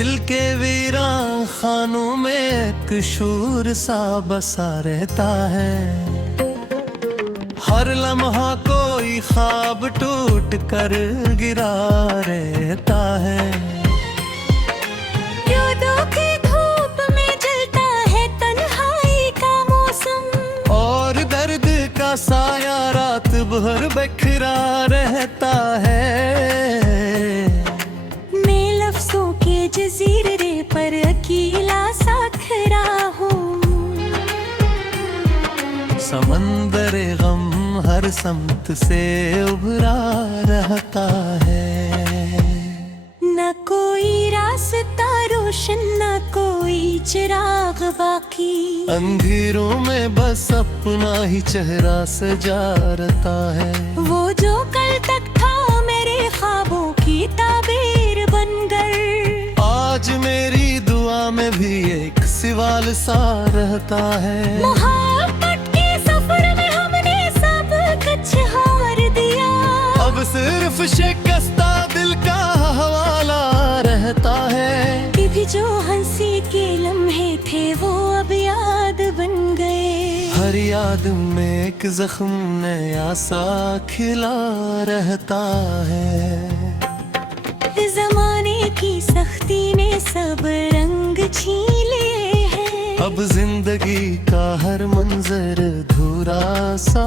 दिल के वीरान खानों में एक शूर सा बसा रहता है। हर लम्हा कोई ख्वाब टूट कर गिरा रहता है। यादों की धूप में जलता है तन्हाई का मौसम, और दर्द का साया रात भर बिखरा रहता है। मैं लफ्जों के जजीरे पर अकेला सा खड़ा हूँ। समंदर गम हर समत से उभरा रहता है। न कोई रास्ता रोशन, न कोई चिराग बाकी। अंधेरों में बस अपना ही चेहरा सजा रहता है। वो जो कल तक था मेरे ख्वाबों की ताबीर बनकर, आज मेरी दुआ में भी एक सवाल सा रहता है। मोहब्बत के सफर में हमने सब कुछ हार दिया। अब सिर्फ शिकस्ता दिल का हवाला रहता है। कि भी जो हंसी के लम्हे थे वो अब याद बन गए। हर याद में एक जख्म नया सा खिला रहता है। जमाने की सख्ती ने सब रंग छीन लिए हैं। अब जिंदगी का हर मंजर अधूरा सा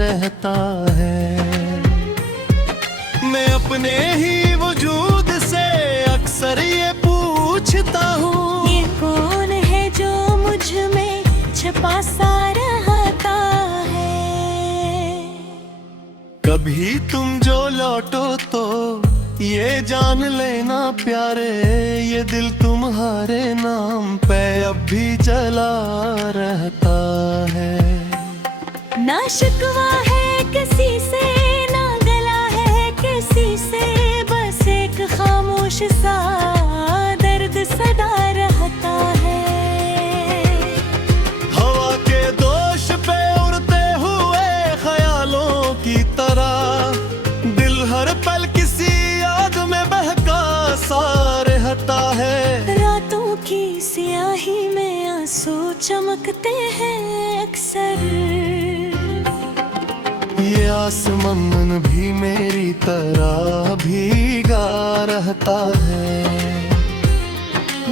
रहता है। मैं अपने ही वजूद से अक्सर ये पूछता हूँ, ये कौन है जो मुझ में छुपा सा रहता है। कभी तुम जो लौटो तो ये जान लेना प्यारे, ये दिल तुम्हारे नाम पे अब भी चला रहता है। ना शिकवा है किसी से, ना गला है किसी से, बस एक खामोश सा दर्द सदा रहता है। हवा के दोष पे उड़ते हुए ख्यालों की तरह दिल हर पल किसी याद में बहका सा रहता है। रातों की स्याही में आंसू चमकते हैं अक्सर। ये आसमान भी मेरी तरह भीगा रहता है।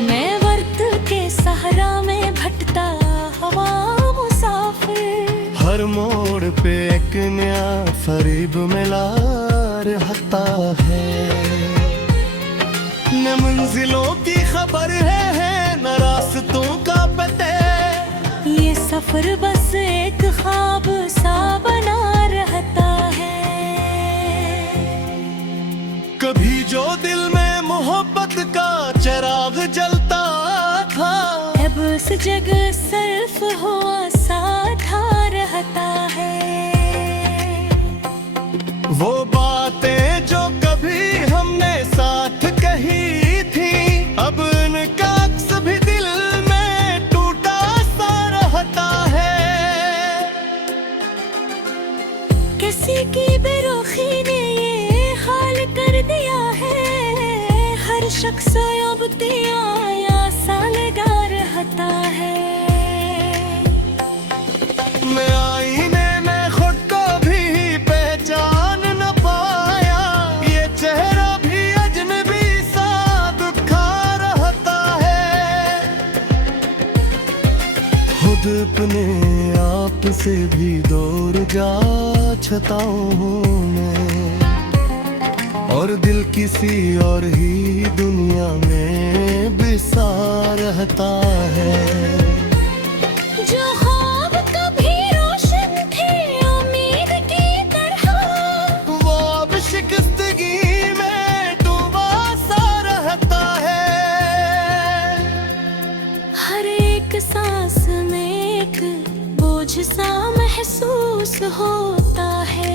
मैं वर्त के सहरा में भटता हवा मुसाफिर। हर मोड़ पे एक नया फरीब मिला रहता है। न मंजिलों की खबर है न रास्तों का पते। ये सफर बस एक ख्वाब सा बना रहता है। कभी जो दिल में मोहब्बत का चिराग जलता था, अब उस जगह सिर्फ हुआ साधा रहता है। वो बातें जो कभी हमने साथ कही थी, अब उनका अक्स भी दिल में टूटा सा रहता है। किसी की बेरुखी ने ये हाल कर दिया है। हर शख्स अब तिया सा लगा रहता है। मैं आईने में खुद को भी पहचान न पाया, ये चेहरा भी अजनबी सा दुखा रहता है। खुद अपने आप से भी दूर जा छताऊं हूँ मैं, और दिल किसी और ही दुनिया में बिसा रहता है। जो ख्वाब कभी रोशन थे उम्मीद की तरह, वो अब शिकस्तगी में डूबा सा रहता है। हर एक सांस में एक बोझ सा महसूस होता है।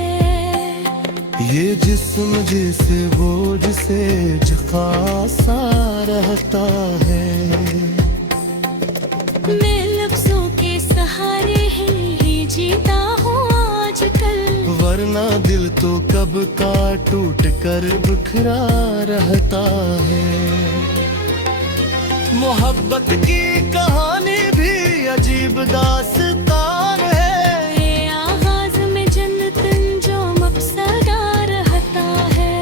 ये जिस्म जिसे बोझ से झुका सा रहता है। मैं लफ्जों के सहारे ही जीता हूँ आजकल, वरना दिल तो कब का टूट कर बिखरा रहता है। मोहब्बत की कहानी भी अजीब दास्तान है। ये आगाज में जन्नतन जो मकसदा रहता है।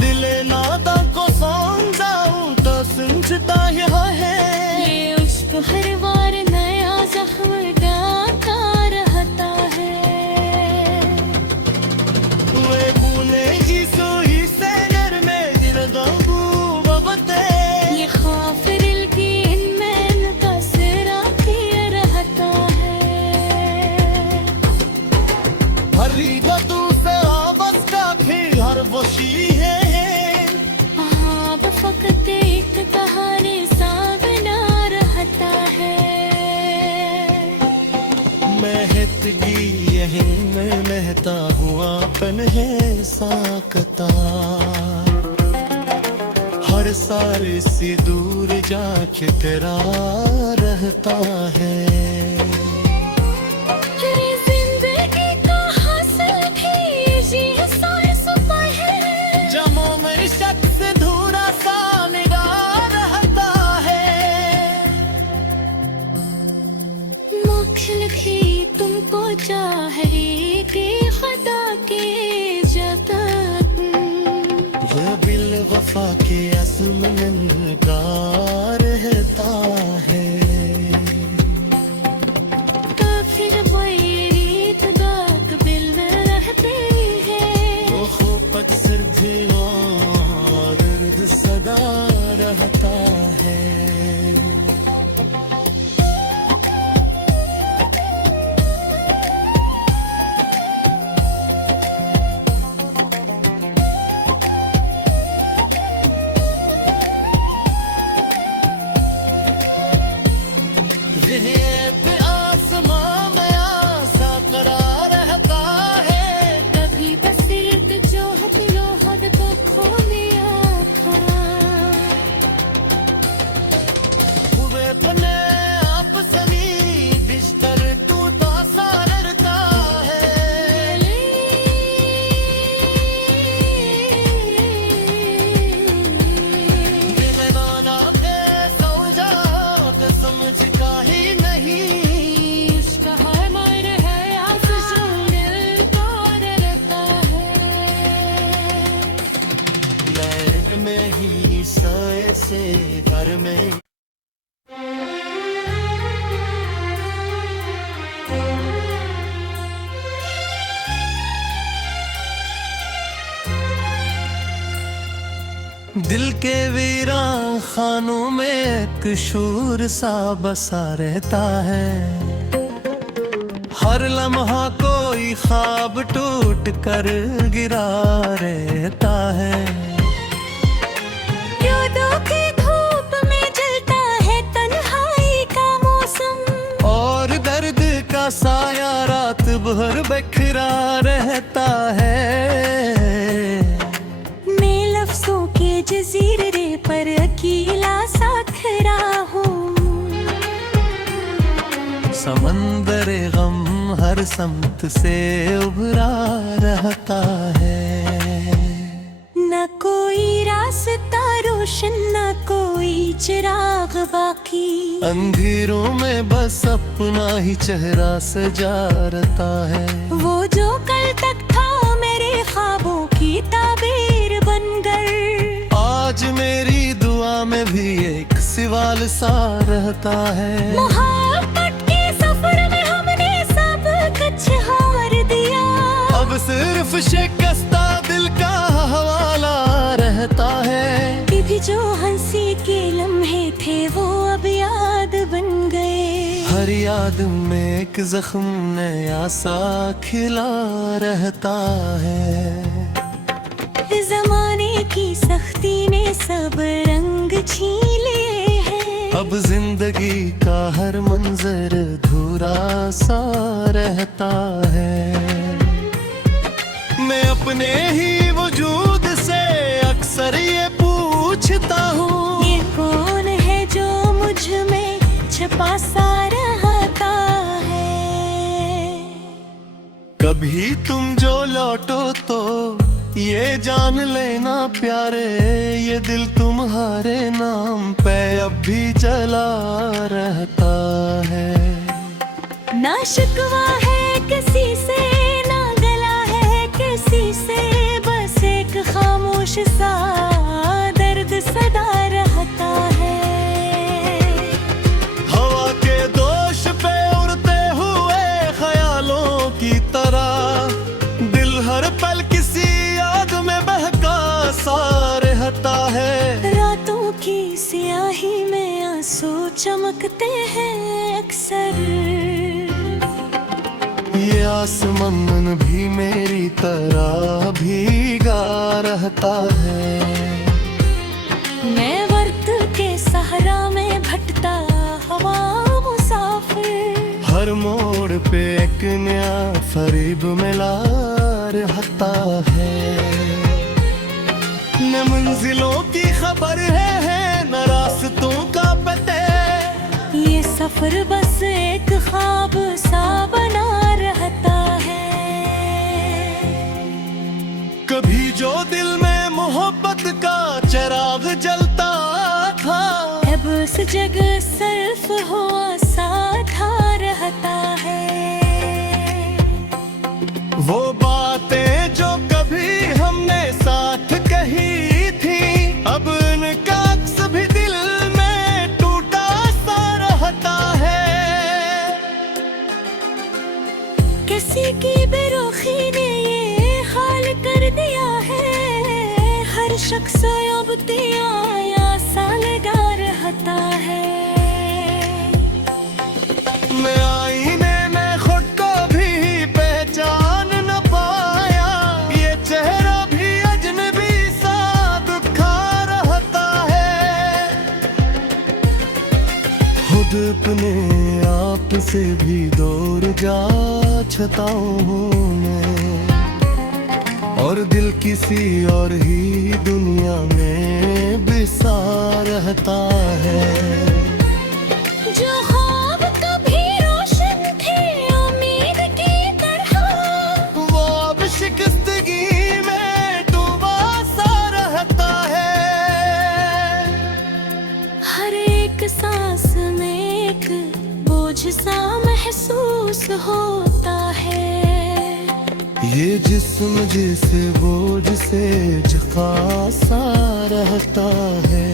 दिले नादा को समझाऊं तो समझता यह है। ये उश्क हर बार नया जख्म डालता रहता है। वे भूलेगी सोई से नर में दिल दबू बबते। ये खौफ दिल की इनमें का सिरा किया रहता है। हरी गदू से आबस का फिर हर वशी है। अब फकत एक कहानी सा बना रहता है। महतगी यही में महता हुआ पन है साकता। हर सारे से दूर जाके तेरा रहता है। तेरी जिंदगी का हासिल भी ये सारे सुपर है। जमो में शख्स धूरा सा निगाह रहता है। मुखल भी तुमको चाहे कि खुदा के जगत। ये बिल वफा के असल में नगार रहता है। काफिर बैरीत गाक बिल में रहते हैं। वो खूब अक्सर भी दर्द सदा रहता है। ज़िहत आसमां में आसा करार रहता है। कभी बसीरत जो हद लोहद तो खोली आँखां। हुए बने आप सभी बिस्तर टूटा सा रहता है। बेगनाना के सो जाओ तो समझ का ही नहीं। इश्क हर मर है आसमां दिल को रहता है। लहर में ही साए से घर में। दिल के वीरान खानों में एक शूर सा बसा रहता है। हर लम्हा कोई ख्वाब टूट कर गिरा रहता है। क्यों दो की धूप में जलता है तन्हाई का मौसम। और दर्द का साया रात भर बिखरा रहता है। मैं लफ्जों के जजीरे पर अकेला सा खड़ा हूँ। समंदर गम हर समत से उभरा रहता है। न कोई रास्ता रोशन न कोई चिराग बाकी। अंधेरों में बस अपना ही चेहरा सजा रहता है। वो जो कल तक था मेरे ख्वाबों की ताबीर बनकर। आज मेरी दुआ में भी एक सवाल सा रहता है। मोहब्बत के सफर में हमने सब कुछ हार दिया। अब सिर्फ शिकस्ता दिल का हवाला रहता है। कि भी जो हंसी के लम्हे थे वो अब याद बन गए। हर याद में एक जख्म नया सा खिला रहता है। जमाने की सख्ती ने सब रंग छीन लिए हैं। अब जिंदगी का हर मंजर धूरा सा रहता है। मैं अपने ही वजूद से अक्सर ये पूछता हूँ। ये कौन है जो मुझ में छुपा सा रहता है। कभी तुम जो लौटो तो ये जान लेना प्यारे ये दिल तुम्हारे नाम पे अब भी चला रहता है। ना शिकवा है किसी से ना गला है किसी से, बस एक खामोश सा दर्द सदा रहता है। हवा के दोष पे उड़ते हुए ख्यालों की तरह दिल हर पल किसी याद में बहका सा रहता है। रातों की स्याही में आंसू चमकते हैं अक्सर, ये आसमान भी मेरी तरह भीगा रहता है। मैं वर्त के सहारा में भटता हवा मुसाफिर, हर मोड़ पे एक नया फरीब मिला रहता है। न मंजिलों की खबर है न रास्तों का पते, ये सफर बस एक ख्वाब सा बना रहता है। कभी जो दिल में मोहब्बत का चिराग जलता था, अब उस जगह सिर्फ हुआ सा था रहता है। वो बातें जो कभी हमने साथ कही थी, अब उनका अक्स भी दिल में टूटा सा रहता है। किसी की बेरुखी ने ये हाल कर दिया है, हर शख्स अब तिया सा लगा रहता है। मैं आईने में खुद को भी पहचान न पाया, ये चेहरा भी अजनबी सा दुखा रहता है। खुद अपने आप से भी दूर जा छताऊं हूँ मैं, और दिल किसी और ही दुनिया में बिसा रहता है। जो ख्वाब कभी रोशन थे उम्मीद की तरह, वो अब शिकस्तगी में डूबा सा रहता है। हर एक सांस में एक बोझ सा महसूस होता है। ये जिस्म जिसे बोझ से झुका सा रहता है।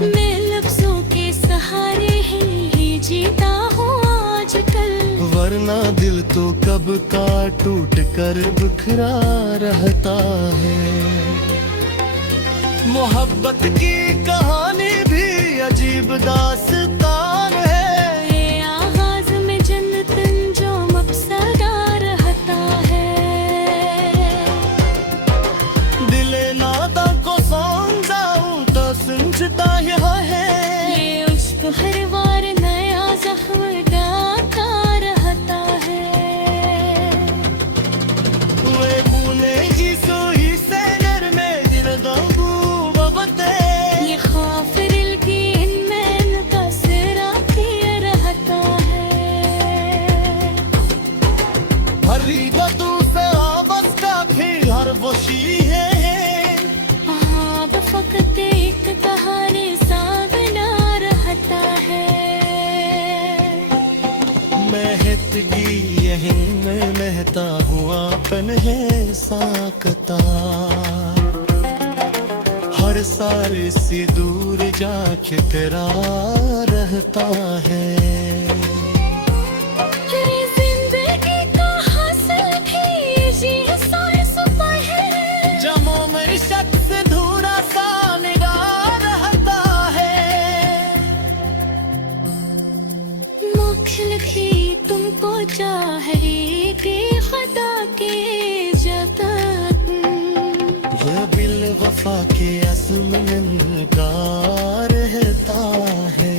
मैं लफ्जों के सहारे ही जीता हूँ आजकल, वरना दिल तो कब का टूट कर बिखरा रहता है। मोहब्बत की कहानी भी अजीब दास्तान है, ये आगाज में जन्नतन जो मकसदा रहता है। दिले नादा को समझाऊं तो समझता यह है, ये उश्क हर बार नया जख्म डालता रहता है। वे भूलेगी सोई से नरमे जिरदाबू बबते, ये खौफ दिल की इनमें इनका सिरा किया रहता है। हरीदा तू से आवाज का फिर हर वशी है, अब फकत एक कहानी सा बना रहता है। महतगी यहीं में महता हुआ पन है साकता, हर सारे से दूर जाके तेरा रहता है। तेरी जिंदगी का हासिल भी ये सारे सुपर है, जमो में शख्स धूरा सा निगाह रहता है। मुखिल भी तुमको चाहेगी खुदा के जब तक, ये बिल वफा के असम का रहता है।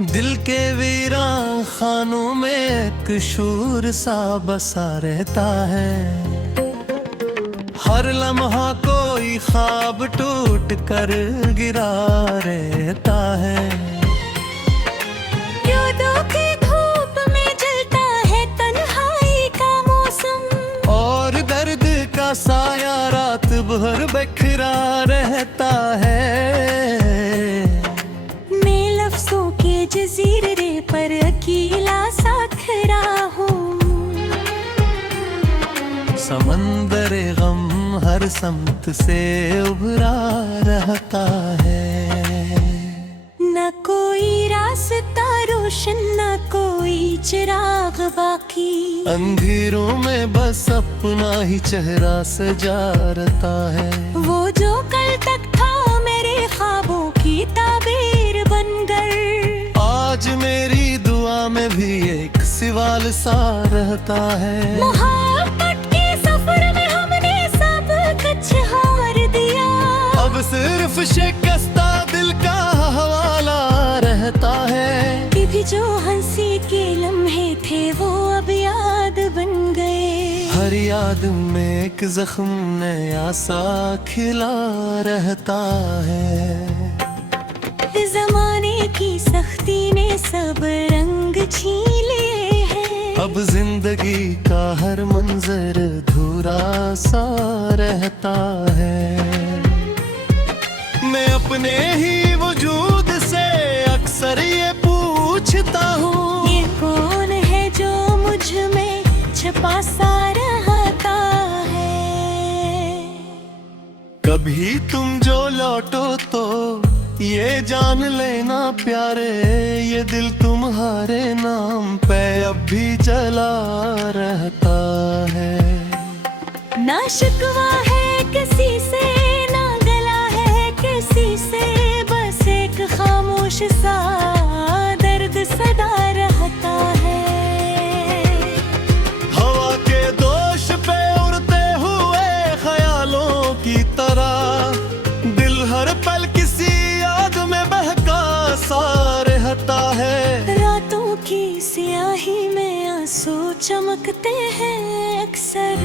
दिल के वीरान खानों में एक शूर सा बसा रहता है। हर लम्हा कोई ख्वाब टूट कर गिरा रहता है। क्यों धूप में जलता है तन्हाई का मौसम, और दर्द का साया रात भर बिखरा रहता है। मैं लफ्जों के जजीरे पर अकेला सा खड़ा हूँ। समंदर गम हर समत से उभरा रहता है। न कोई रास्ता रोशन, न कोई चिराग बाकी। अंधेरों में बस अपना ही चेहरा सजा रहता है। वो जो कल तक था मेरे ख्वाबों की ताबीर बनकर, आज मेरी दुआ में भी एक सवाल सा रहता है। मोहब्बत के सफर में हमने सब कुछ हार दिया। अब सिर्फ शिकस्ता दिल का हवाला रहता है। कि भी जो हंसी के लम्हे थे वो अब याद बन गए। हर याद में एक जख्म नया सा खिला रहता है। जमाने की सख्ती ने सब रंग छीन लिए हैं। अब जिंदगी का हर मंजर धूरा सा रहता है। मैं अपने ही वजूद से अक्सर ये पूछता हूँ, ये कौन है जो मुझ में छुपा सा रहता है। कभी तुम जो लौटो तो ये जान लेना प्यारे, ये दिल तुम्हारे नाम पे अब भी चला रहता है। ना शिकवा है किसी से, ना गला है किसी से, बस एक खामोश सा दर्द सदा रहता है। हवा के दोष पे उड़ते हुए ख्यालों की तरह, दिल हर पल किसी याद में बहका सा रहता है। रातों की स्याही में आंसू चमकते हैं अक्सर।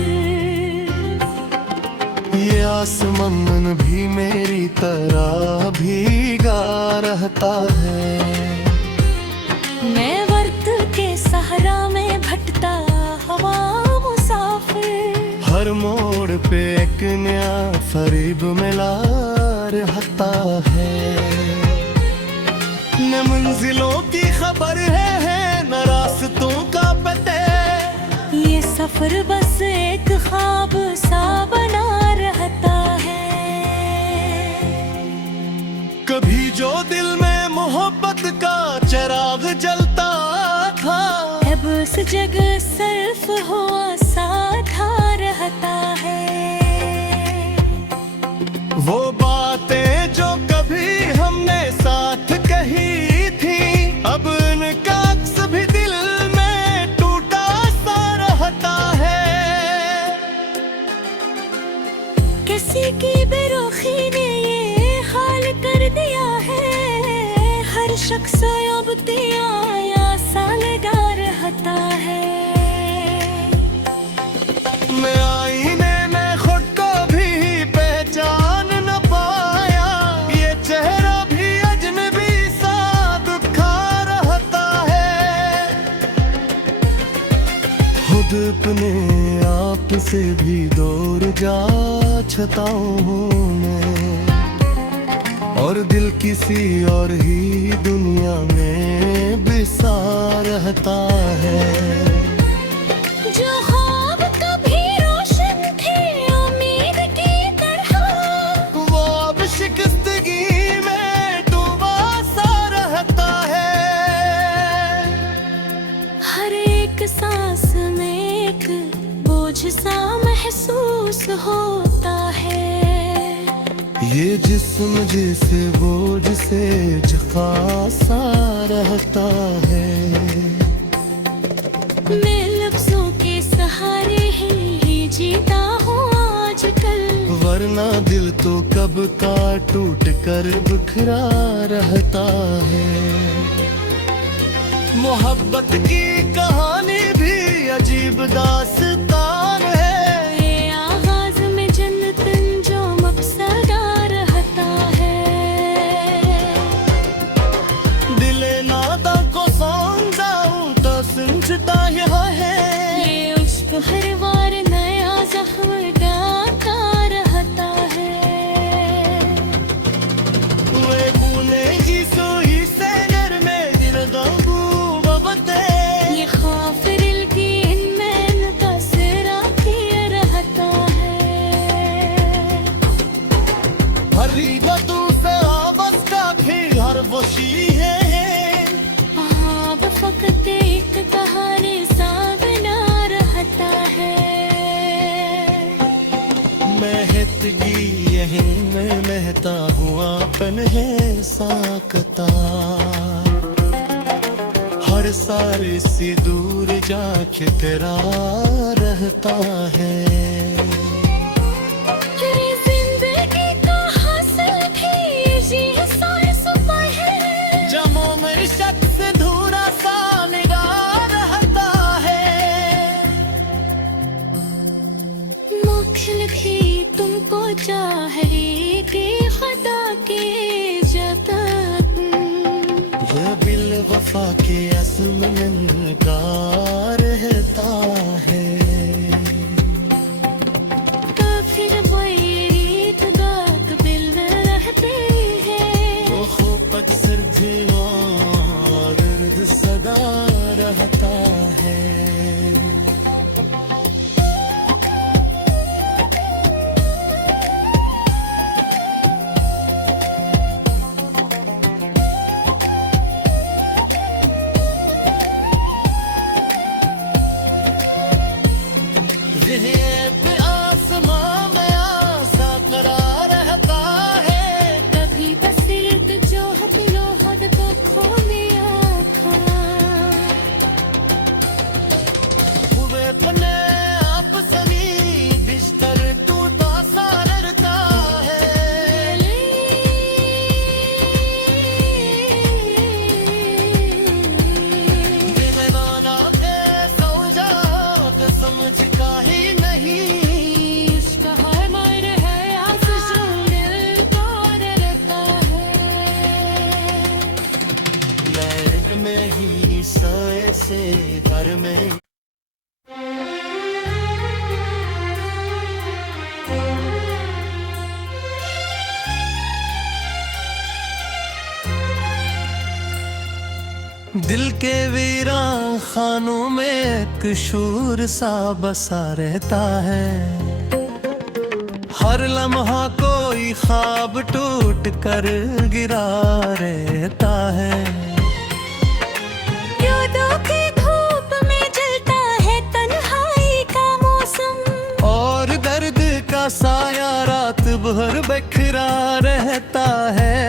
ये आसमान भी मेरी तरह भीगा रहता है। मैं वर्त के सहरा में भटता हवा मुसाफिर। हर मोड़ पे एक नया फरीब मिला रहता है। न मंजिलों की खबर है न रास्तों का पते। ये सफर बस एक ख्वाब सा बना रहता है। कभी जो दिल में मोहब्बत का चिराग जलता था, अब उस जगह सिर्फ हुआ साधा रहता है। वो बातें जो कभी हमने साथ कही थी, अब उनका अक्स भी दिल में टूटा सा रहता है। किसी की बेरुखी ने ये हाल कर दिया है। हर शख्स अब तिया सा लगा रहता है। मैं आईने में खुद को भी पहचान न पाया, ये चेहरा भी अजनबी सा दुखा रहता है। खुद अपने आप से भी दूर जा छताऊं हूँ मैं, और दिल किसी और ही दुनिया में बिसा रहता है। जो ख्वाब कभी रोशन थे उम्मीद की तरह, वो अब शिकस्तगी में डूबा सा रहता है। हर एक सांस में एक बोझ सा महसूस होता है। ये जिस्म जिसे बोझ से झुका सा रहता है। मैं लफ्जों के सहारे ही जीता हूँ आजकल, वरना दिल तो कब का टूट कर बिखरा रहता है। मोहब्बत की कहानी भी अजीब दास्तान है। ये आगाज में जन्नतन जो मकसदा रहता है। दिले नादा को समझाऊं तो समझता यह है। ये उश्क हर बार नया जख्म डालता रहता है। वे भूलेगी सोई से घर में दिल गबू बबते। ये खौफ दिल की इनमें मुतासिरा किया रहता है। हरी बतू से आवाज का भी हर वशी है। अब फकत एक कहानी सा बना रहता है। महतगी यहीं में महता हुआ पन है साकता। हर सारे से दूर जाके तेरा रहता है। तेरी जिंदगी का हासिल भी ये सारे सुपर है। जमो में शख्स धूरा सा निगाह रहता है। मुखिल भी तुमको चाहेगी खुदा के जब तक। ये बिल वफा के असम का रहता है। तो फिर वही रीत बात दिल में रहती है। वो खूब अक्सर दर्द सदा रहता है। आसमां में आसा करा रहता है। कभी बसीरत जो हथिलो हद तो खोली आँखां। हुए अपने आप सनी बिस्तर टूटा सा रहता है। दीवाना के सो जा समझ का ही नहीं। इश्क हर मर है आज़िज़ों दिल को रहता है। लैग में ही सोए से घर में। दिल के वीरान खानों में एक शूर सा बसा रहता है। हर लम्हा कोई ख्वाब टूट कर गिरा रहता है। यादों की धूप में जलता है तन्हाई का मौसम। और दर्द का साया रात भर बिखरा रहता है।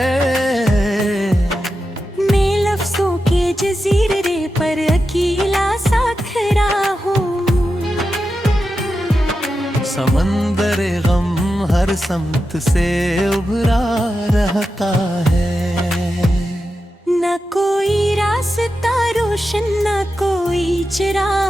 मैं लफ्ज़ों के जजीरे पर अकेला सा खड़ा हूँ। समंदर गम हर समत से उभरा रहता है। न कोई रास्ता रोशन न कोई चिराग।